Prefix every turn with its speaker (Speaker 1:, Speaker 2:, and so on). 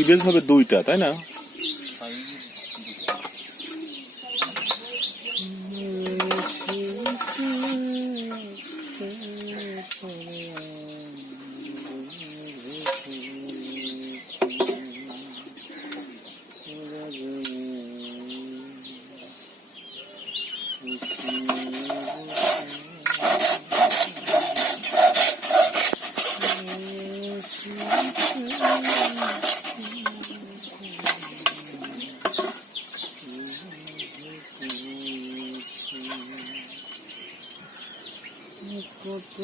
Speaker 1: Event হবে দুইটা তাই না?
Speaker 2: কত